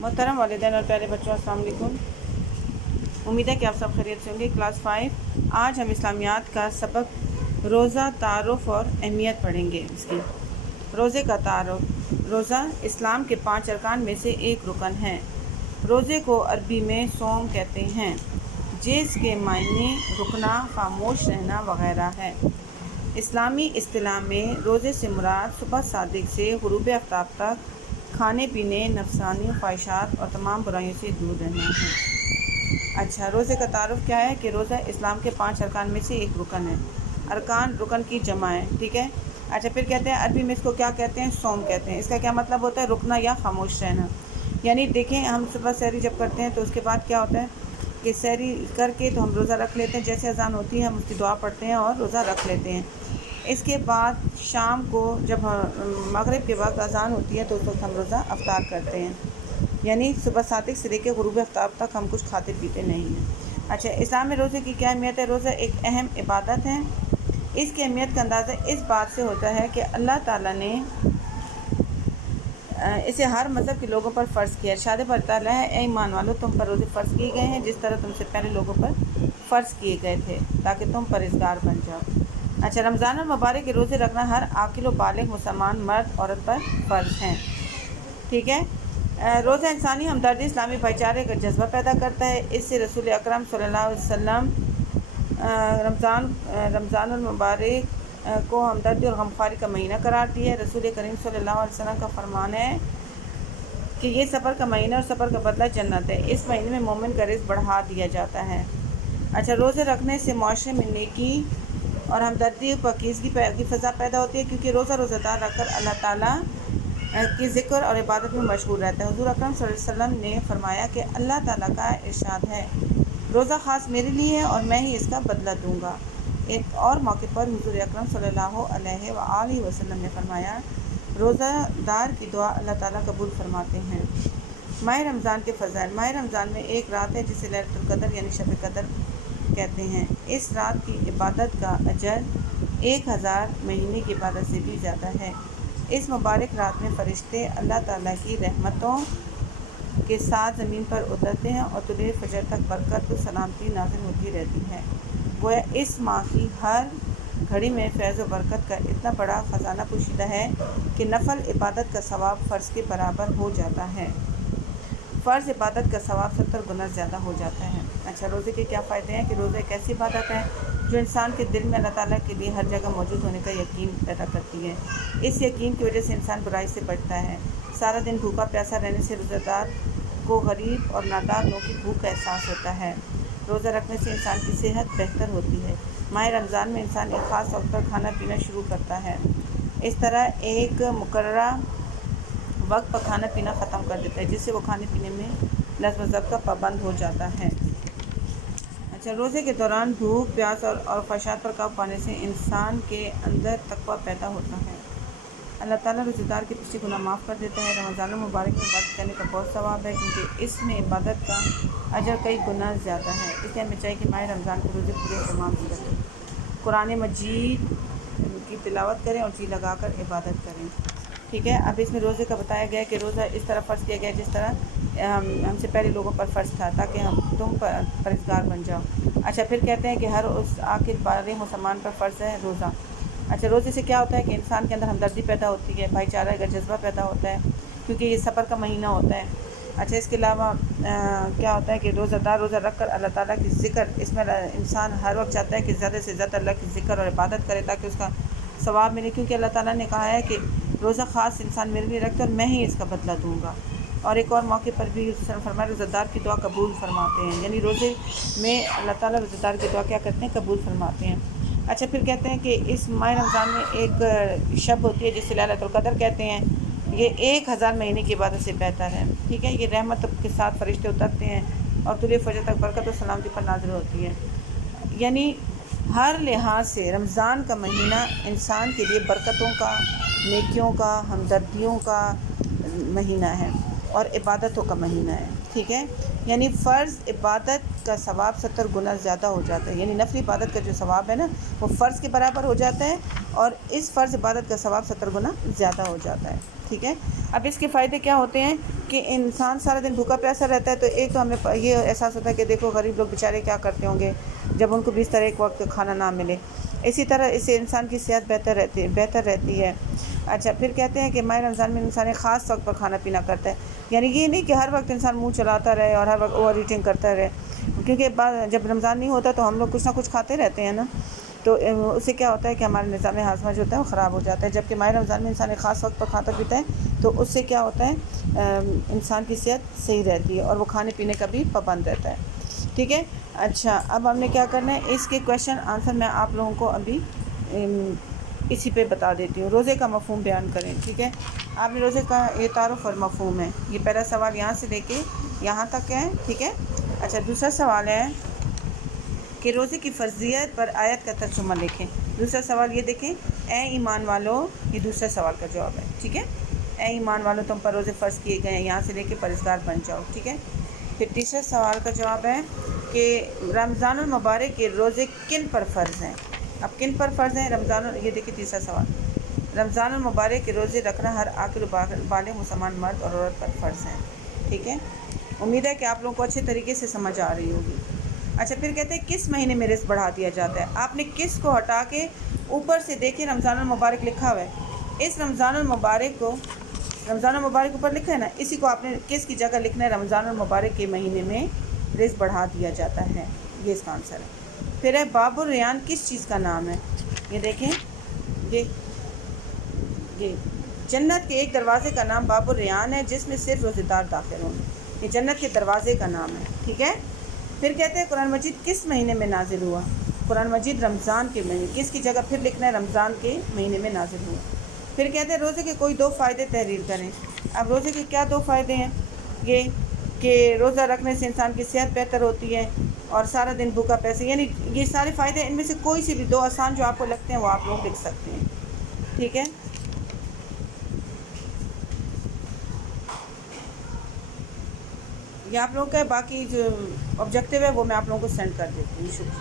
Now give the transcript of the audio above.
मोहतरम वालिदैन और प्यारे बच्चों, अस्सलाम वालेकुम। उम्मीद है कि आप सब खैरियत से होंगे। क्लास 5 आज हम इस्लामियात का सबक रोज़ा, तारुफ़ और अहमियत पढ़ेंगे। इसकी रोज़े का तारुफ़। रोज़ा इस्लाम के 5 अरकान में से एक रुकन है। रोज़े को अरबी में सौम कहते हैं, जिसके मायने रुकना, खामोश रहना वगैरह है। इस्लामी इस्तिलाह में रोज़े से मुराद सुबह सादिक से गुरूब आफ्ताब तक खाने पीने, नफसानी ख्वाहिशात और तमाम बुराइयों से दूर रहना है। अच्छा, रोज़े का तारुफ़ क्या है कि रोज़ा इस्लाम के 5 अरकान में से एक रुकन है। अरकान रुकन की जमा है, ठीक है। अच्छा, फिर कहते हैं अरबी में इसको क्या कहते हैं? सौम कहते हैं। इसका क्या मतलब होता है? रुकना या खामोश रहना। यानी देखें, हम सुबह सहरी जब करते हैं तो उसके बाद क्या होता है कि सहरी करके तो हम रोज़ा रख लेते हैं। जैसे अज़ान होती है हम उसकी दुआ पढ़ते हैं और रोज़ा रख लेते हैं। इसके बाद शाम को जब मगरिब के वक्त अज़ान होती है तो उस वक्त हम रोज़ा अफ्तार करते हैं। यानी सुबह सादिक से लेकर गुरूब आफ्ताब तक हम कुछ खाते पीते नहीं हैं। अच्छा, इस्लाम में रोज़े की क्या अहमियत है? रोज़ा एक अहम इबादत है। इसकी अहमियत का अंदाज़ा इस बात से होता है कि अल्लाह ताला ने इसे हर मज़हब के लोगों पर फ़र्ज़ किया। इरशाद बरताला है, ए ईमान वालों, तुम पर रोज़े फ़र्ज़ किए गए हैं जिस तरह तुमसे पहले लोगों पर फ़र्ज़ किए गए थे, ताकि तुम परहेज़गार बन जाओ। अच्छा, रमज़ान और मुबारक के रोज़े रखना हर आकिल व बालिग मुसलमान मर्द औरत पर फ़र्ज़ हैं, ठीक है। रोज़ा इंसानी हमदर्दी, इस्लामी भाईचारे का जज्बा पैदा करता है। इससे रसूल अकरम सल्लल्लाहु अलैहि वसल्लम रमज़ान और मुबारक को हमदर्दी और गमख्वारी का महीना करार दिया है। रसूल करीम सल्लल्लाहु अलैहि वसल्लम का फरमान है कि ये सफ़र का महीना और सफ़र का बदला जन्नत है। इस महीने में मोमिन का रिज़्क़ बढ़ा दिया जाता है। अच्छा, रोज़े रखने से मुआशरे में नेकी और हमदर्दी पाकीज़गी की फ़ज़ा पैदा होती है, क्योंकि रोज़ादार रखकर अल्लाह ताला की ज़िक्र और इबादत में मशगूल रहता है। हुज़ूर अकरम सल्लल्लाहु अलैहि वसल्लम ने फरमाया कि अल्लाह ताला का इरशाद है, रोज़ा ख़ास मेरे लिए है और मैं ही इसका बदला दूँगा। एक और मौके पर हुज़ूर अकरम सल्लल्लाहु अलैहि वसल्लम ने फरमाया, रोज़ादार की दुआ अल्लाह ताला कबूल फरमाते हैं। माह रमज़ान के फ़ज़ाइल। माह रमज़ान में एक रात है जिसे लैलतुल क़द्र यानी शब क़द्र कहते हैं। इस रात की इबादत का अजर 1000 महीने की इबादत से भी ज़्यादा है। इस मुबारक रात में फ़रिश्ते अल्लाह ताला की रहमतों के साथ ज़मीन पर उतरते हैं और तुलुए फ़जर तक बरकत व सलामती नाज़िल होती रहती है। गोया इस माह की हर घड़ी में फैज़ व बरकत का इतना बड़ा ख़जाना पोशीदा है कि नफल इबादत का सवाब फ़र्ज़ के बराबर हो जाता है। फ़र्ज़ इबादत का सवाब 70 गुना ज़्यादा हो जाता है। अच्छा, रोज़े के क्या फ़ायदे हैं? कि रोज़ा एक ऐसी इबादत है जो इंसान के दिल में अल्लाह ताला के लिए हर जगह मौजूद होने का यकीन पैदा करती है। इस यकीन की वजह से इंसान बुराई से बचता है। सारा दिन भूखा प्यासा रहने से रोज़ादार को गरीब और नादार लोगों की भूख का एहसास होता है। रोज़ा रखने से इंसान की सेहत बेहतर होती है। माह रमज़ान में इंसान एक ख़ास वक्त पर खाना पीना शुरू करता है। इस तरह एक मुकर्ररा वक्त पर खाना पीना ख़त्म कर देता है, जिससे वो खाने पीने में लज़्ज़त का पाबंद हो जाता है। अच्छा, रोज़े के दौरान भूख प्यास और ख्वाहिशात पर काबू पाने से इंसान के अंदर तक़वा पैदा होता है। अल्लाह ताला रोज़ेदार के पिछले गुनाह माफ़ कर देता है। रमज़ान मुबारक में इबादत करने का बहुत सवाब है, क्योंकि इसमें इबादत का अजर कई गुना ज़्यादा है। इसलिए हमें चाहिए कि माह रमज़ान के रोज़े पूरे तमाम से रखें, कुरान मजीद की तिलावत करें और जी लगा कर इबादत करें, ठीक है। अब इसमें रोज़े का बताया गया है कि रोज़ा इस तरह फ़र्ज़ किया गया जिस तरह हमसे पहले लोगों पर फ़र्ज़ था, ताकि तुम परहेज़गार बन जाओ। अच्छा, फिर कहते हैं कि हर उस आखिर बारे मुसलमान पर फ़र्ज़ है रोज़ा। अच्छा, रोज़े से क्या होता है कि इंसान के अंदर हमदर्दी पैदा होती है, भाईचारा का जज्बा पैदा होता है, क्योंकि ये सफ़र का महीना होता है। अच्छा, इसके अलावा क्या होता है कि रोज़ादार रोज़ा रख कर अल्लाह ताला की ज़िक्र, इसमें इंसान हर वक्त चाहता है कि ज़्यादा से ज़्यादा अल्लाह की ज़िक्र और इबादत करे ताकि उसका सवाब मिले, क्योंकि अल्लाह ताला ने कहा है कि रोज़ा ख़ास इंसान मेरे लिए रखते और मैं ही इसका बदला दूँगा। और एक और मौके पर भी फरमाया, रोज़ादार की दुआ कबूल फरमाते हैं। यानी रोज़े में अल्लाह ताला रोज़ादार की दुआ क्या करते हैं? कबूल फरमाते हैं। अच्छा, फिर कहते हैं कि इस माह रमज़ान में एक शब होती है जिसे लैलतुल क़द्र कहते हैं। ये 1000 महीने की इबादत से बेहतर है, ठीक है। ये रहमत के साथ फ़रिश्ते उतरते हैं और तुलुए फ़जर तक बरकत और सलामती पर नाज़िल होती है। यानी हर लिहाज से रमज़ान का महीना इंसान के लिए बरकतों का, नेकियों का, हमदर्दियों का महीना है और इबादतों का महीना है, ठीक है। यानी फ़र्ज़ इबादत का सवाब 70 गुना ज़्यादा हो जाता है। यानी नफली इबादत का जो सवाब है ना, वो फ़र्ज़ के बराबर हो जाता है और इस फ़र्ज़ इबादत का सवाब 70 गुना ज़्यादा हो जाता है। ٹھیک ہے. اب اس کے فائدے کیا ہوتے ہیں کہ انسان سارا دن بھوکا پیاسا رہتا ہے تو ایک تو ہمیں یہ احساس ہوتا ہے کہ دیکھو غریب لوگ بیچارے کیا کرتے ہوں گے جب ان کو بھی اس طرح ایک وقت کھانا نہ ملے. اسی طرح اس سے انسان کی صحت بہتر رہتی ہے. اچھا پھر کہتے ہیں کہ ماہ رمضان میں انسان ایک خاص وقت پر کھانا پینا کرتا ہے. یعنی یہ نہیں کہ ہر وقت انسان منہ چلاتا رہے اور ہر وقت اوور ایٹنگ کرتا رہے، کیونکہ جب رمضان نہیں ہوتا تو ہم لوگ کچھ نہ کچھ کھاتے رہتے ہیں نا، تو اس سے کیا ہوتا ہے کہ ہمارا نظام ہاضمہ جو ہوتا ہے وہ خراب ہو جاتا ہے. جبکہ ماہ رمضان میں انسان ایک خاص وقت پر کھاتا پیتا ہے تو اس سے کیا ہوتا ہے انسان کی صحت صحیح رہتی ہے اور وہ کھانے پینے کا بھی پابند رہتا ہے. ٹھیک ہے. اچھا اب ہم نے کیا کرنا ہے، اس کے کویشچن آنسر میں آپ لوگوں کو ابھی اسی پہ بتا دیتی ہوں. روزے کا مفہوم بیان کریں. ٹھیک ہے. آپ نے روزے کا یہ تعارف اور مفہوم ہے، یہ پہلا سوال یہاں سے لے کے یہاں تک ہے. ٹھیک ہے. اچھا دوسرا سوال ہے کہ روزے کی فرضیت پر آیت کا ترجمہ لکھیں. دوسرا سوال یہ دیکھیں، اے ایمان والو، یہ دوسرا سوال کا جواب ہے. ٹھیک ہے. اے ایمان والو تم پر روزے فرض کیے گئے ہیں، یہاں سے لے کے پرہیزگار بن جاؤ. ٹھیک ہے. پھر تیسرا سوال کا جواب ہے کہ رمضان المبارک کے روزے کن پر فرض ہیں. اب کن پر فرض ہیں یہ دیکھیں تیسرا سوال، رمضان المبارک کے روزے رکھنا ہر عاقل بالغ مسلمان مرد اور عورت پر فرض ہیں. ٹھیک ہے. امید ہے کہ آپ لوگوں کو اچھے طریقے سے سمجھ آ رہی ہوگی. اچھا پھر کہتے ہیں کس مہینے میں رزق بڑھا دیا جاتا ہے. آپ نے کس کو ہٹا کے اوپر سے دیکھیں رمضان المبارک لکھا ہوا ہے، اس رمضان المبارک اوپر لکھا ہے نا، اسی کو آپ نے کس کی جگہ لکھنا ہے، رمضان المبارک کے مہینے میں رزق بڑھا دیا جاتا ہے. یہ اس کا آنسر ہے. پھر ہے باب الریان کس چیز کا نام ہے. یہ دیکھیں یہ جنت کے ایک دروازے کا نام باب الریان ہے جس میں صرف روزے دار داخل ہوں گے. یہ جنت کے دروازے کا نام ہے. ٹھیک ہے. پھر کہتے ہیں قرآن مجید کس مہینے میں نازل ہوا. قرآن مجید رمضان کے مہینے، کس کی جگہ پھر لکھنا ہے رمضان کے مہینے میں نازل ہوا. پھر کہتے ہیں روزے کے کوئی 2 فائدے تحریر کریں. اب روزے کے کیا 2 فائدے ہیں، یہ کہ روزہ رکھنے سے انسان کی صحت بہتر ہوتی ہے اور سارا دن بھوکا پیسے، یعنی یہ سارے فائدے، ان میں سے کوئی سی بھی 2 آسان جو آپ کو لگتے ہیں وہ آپ لوگ لکھ سکتے ہیں. ٹھیک ہے. یہ آپ لوگوں کا باقی جو آبجیکٹیو ہے وہ میں آپ لوگوں کو سینڈ کر دیتی ہوں. شکریہ.